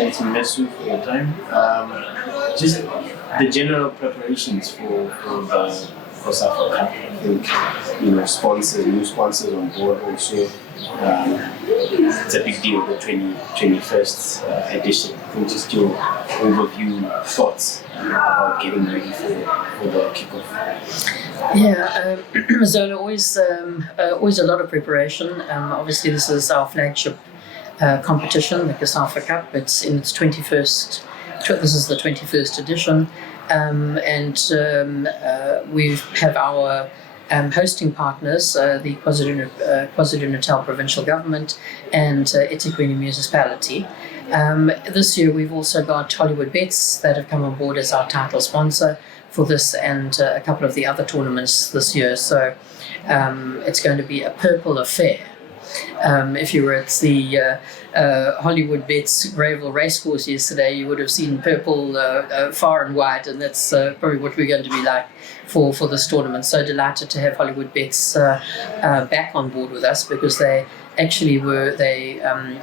Thanks, Mesu, for your time. Just the general preparations for the COSAFA Cup. I think, new sponsors on board also. It's a big deal, the 21st edition. I think just your overview thoughts about getting ready for the kickoff. Yeah, Zola, always a lot of preparation. Obviously, this is our flagship competition, the COSAFA Cup. It's in its 21st. This is the 21st edition, and we have our hosting partners, the KwaZulu-Natal Provincial Government and eThekwini Municipality. This year, we've also got Hollywoodbets that have come on board as our title sponsor for this and a couple of the other tournaments this year. So it's going to be a purple affair. If you were at the Hollywoodbets Gravel Racecourse yesterday, you would have seen purple far and wide, and that's probably what we're going to be like for this tournament. So delighted to have Hollywoodbets back on board with us, because they actually were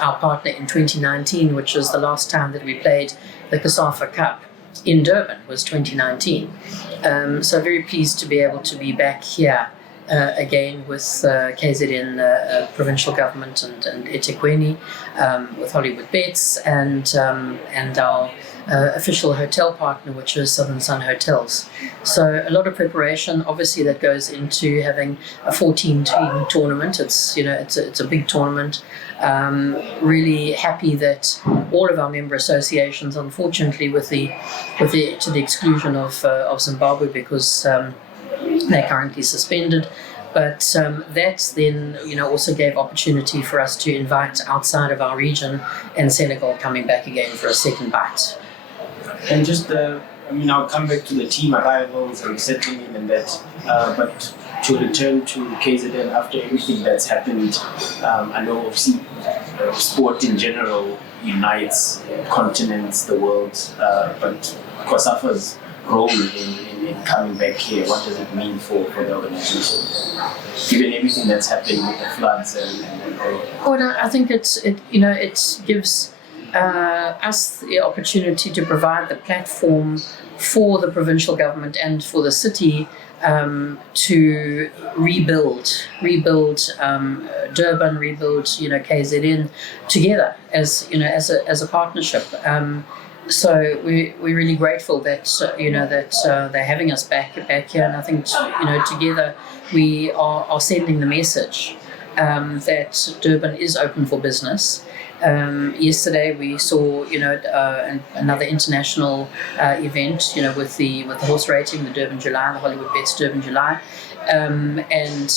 our partner in 2019, which is the last time that we played the COSAFA Cup in Durban, was 2019. So very pleased to be able to be back here again with KZN provincial government and eThekwini, with Hollywoodbets and our official hotel partner, which is Southern Sun Hotels. So a lot of preparation, obviously, that goes into having a 14-team tournament. It's a big tournament. Really happy that all of our member associations, unfortunately, to the exclusion of Zimbabwe, because they're currently suspended. But that then, also gave opportunity for us to invite outside of our region, and Senegal coming back again for a second bite. And just, I'll come back to the team arrivals and settling in and that, but to return to KZN after everything that's happened, I know obviously sport in general unites continents, the world, but COSAFA's role in coming back here, what does it mean for the organization, given everything that's happening with the floods and all? Well, I think it gives us the opportunity to provide the platform for the provincial government and for the city to rebuild Durban, rebuild KZN together as a partnership. So we're really grateful that they're having us back here, and I think together we are sending the message that Durban is open for business. Yesterday we saw another international event with the horse racing, the Durban July, the Hollywoodbets Durban July. And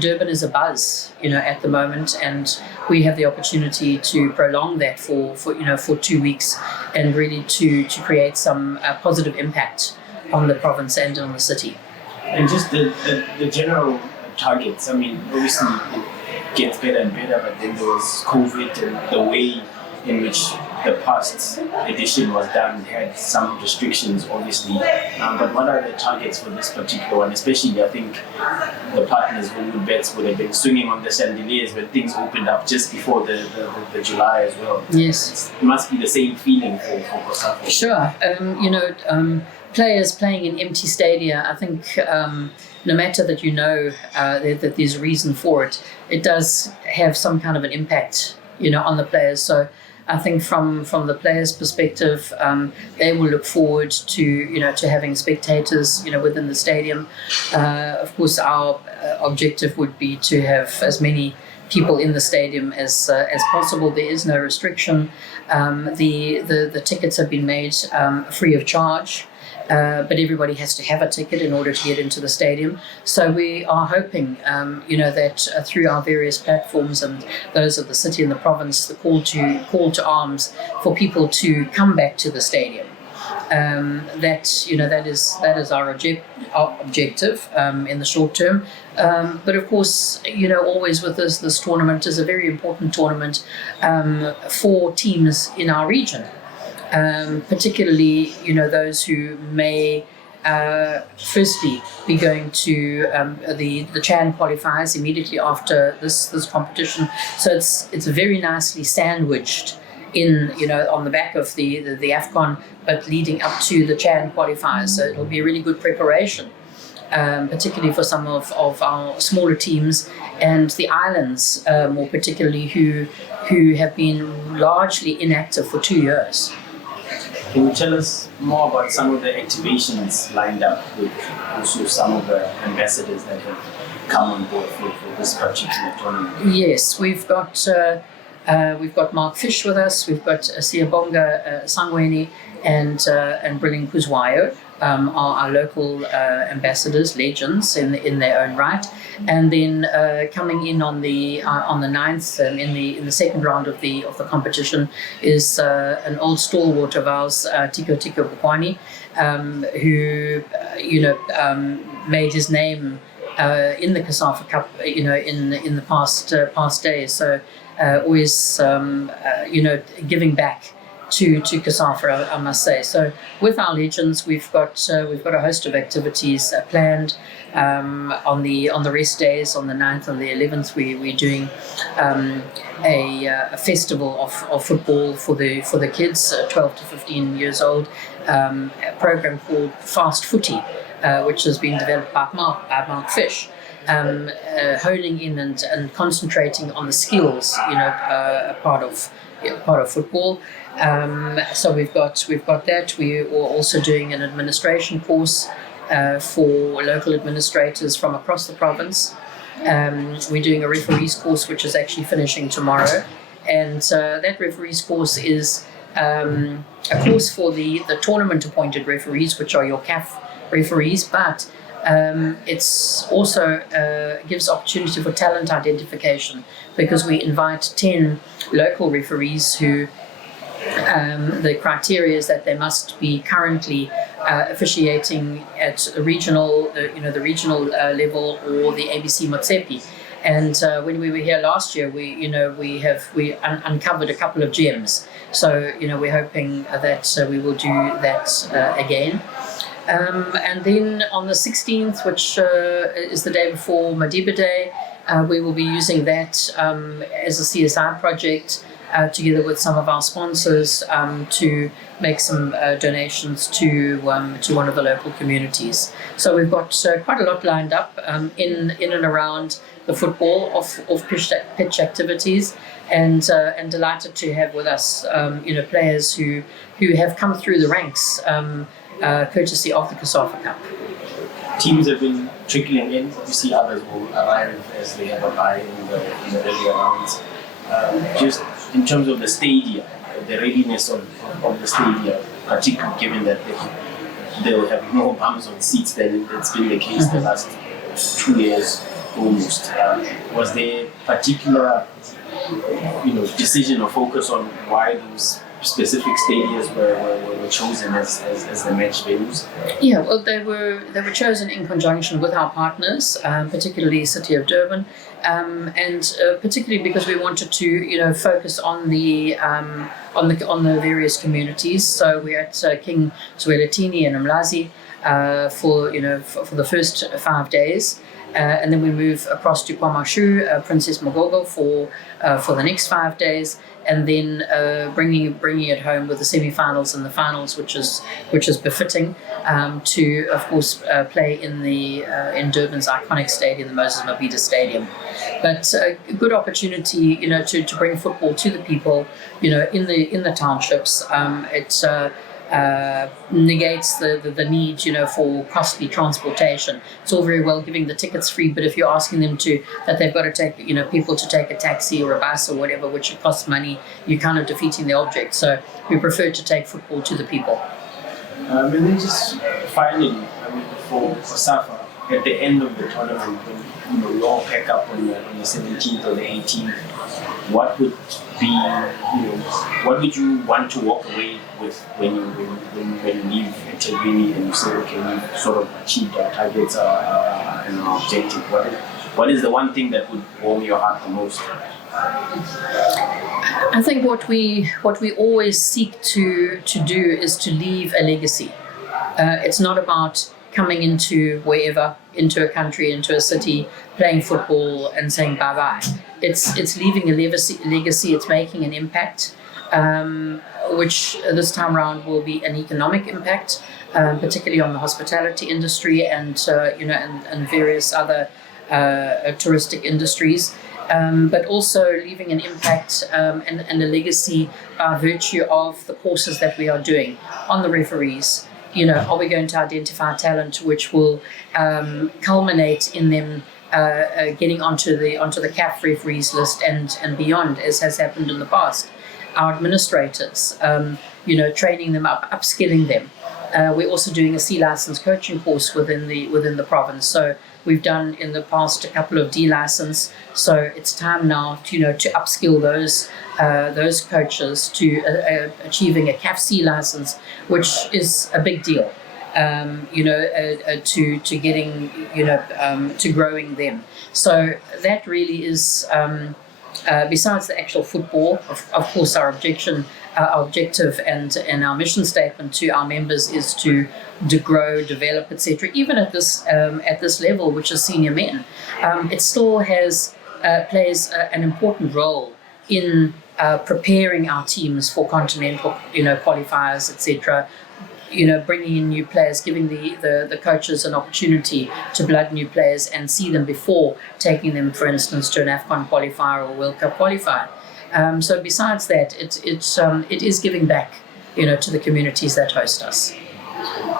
Durban is abuzz, at the moment, and we have the opportunity to prolong that for 2 weeks, and really to create some positive impact on the province and on the city. And just the general targets. Obviously it gets better and better, but then there was COVID, and the way in which the past edition was done had some restrictions, obviously. But what are the targets for this particular one? Especially, I think the partners, Hollywoodbets, would have been swinging on the chandeliers when things opened up just before the July as well. Yes. It must be the same feeling for COSAFA. Sure. Players playing in empty stadia, I think no matter that that there's a reason for it, it does have some kind of an impact on the players. So I think from the players' perspective, they will look forward to having spectators within the stadium. Of course, our objective would be to have as many people in the stadium as possible. There is no restriction. The tickets have been made free of charge. But everybody has to have a ticket in order to get into the stadium. So we are hoping, that through our various platforms and those of the city and the province, the call to arms for people to come back to the stadium. That is our objective in the short term. But of course, always with this tournament is a very important tournament for teams in our region. Particularly, those who may firstly be going to the Chan qualifiers immediately after this competition. So it's very nicely sandwiched in, on the back of the AFCON, but leading up to the Chan qualifiers. So it'll be a really good preparation, particularly for some of our smaller teams and the islands, more particularly, who have been largely inactive for 2 years. Can you tell us more about some of the activations lined up with also some of the ambassadors that have come on board for this particular tournament? Yes, we've got Mark Fish with us. We've got Siyabonga Sangweni and Brilliant Kuzwayo, our local ambassadors, legends in their own right. And then coming in on the 9th, in the second round of the competition, is an old stalwart of ours, Tiko Bukwani, who made his name in the COSAFA Cup, in the past days. So always giving back to COSAFA, I must say. So with our legends, we've got a host of activities planned. On the rest days, on the 9th and the 11th, we're doing a festival of football for the kids, 12 to 15 years old, a program called Fast Footy, which has been developed by Mark Fish, honing in and concentrating on the skills, part of football. So we've got that. We are also doing an administration course for local administrators from across the province. We're doing a referees course, which is actually finishing tomorrow, and that referees course is a course for the tournament appointed referees, which are your CAF referees, but it's also gives opportunity for talent identification, because we invite 10 local referees who the criteria is that they must be currently officiating at a regional, the regional level, or the ABC Motsepi. And when we were here last year, we uncovered a couple of gems. So we're hoping that we will do that again. And then on the 16th, which is the day before Madiba Day, we will be using that as a CSI project, together with some of our sponsors, to make some donations to one of the local communities. So we've got quite a lot lined up in and around the football off-pitch activities, and delighted to have with us players who have come through the ranks, courtesy of the COSAFA Cup. Teams have been trickling in. Obviously, others will arrive as they have arrived in the earlier rounds. Just in terms of the stadia, the readiness of the stadia, particularly given that they will have more bums on seats than it's been the case the last 2 years almost. Was there particular decision or focus on why those specific stadiums were chosen as the match venues? Yeah, well, they were chosen in conjunction with our partners, particularly City of Durban, and particularly because we wanted to focus on the various communities. So we're at King Zwelatini and Umlazi for the first 5 days. And then we move across to Kwamashu, Princess Mogogo for the next 5 days, and then bringing it home with the semi-finals and the finals, which is befitting, to of course play in Durban's iconic stadium, the Moses Mabhida Stadium. But a good opportunity, to bring football to the people, in the townships. It negates the need, for costly transportation. It's all very well giving the tickets free, but if you're asking them that they've got to take, people to take a taxi or a bus or whatever, which costs money, you're kind of defeating the object. So we prefer to take football to the people. And then just finally, for COSAFA, at the end of the tournament, when we all pack up on the 17th or the 18th, what would be, what would you want to walk away with when you leave Etegrini and you say, okay, we've sort of achieved our targets and our objective? What is the one thing that would warm your heart the most? I think what we always seek to do is to leave a legacy. It's not about coming into a country, into a city, playing football and saying bye-bye. It's leaving a legacy, it's making an impact. which this time around will be an economic impact, particularly on the hospitality industry and and various other touristic industries. But also leaving an impact and a legacy by virtue of the courses that we are doing on the referees. Are we going to identify talent which will culminate in them getting onto the CAF referees list and beyond, as has happened in the past? Our administrators, training them up, upskilling them. We're also doing a C license coaching course within the province. So we've done in the past a couple of D license. So it's time now to upskill those coaches to achieving a CAF C license, which is a big deal. To getting to growing them. So that really is. Besides the actual football, of course, our objective and our mission statement to our members is to grow, develop, etc. Even at this level, which is senior men, it still plays an important role in preparing our teams for continental, qualifiers, etc. Bringing in new players, giving the coaches an opportunity to blood new players and see them before taking them, for instance, to an AFCON qualifier or World Cup qualifier. So besides that, it is giving back, to the communities that host us.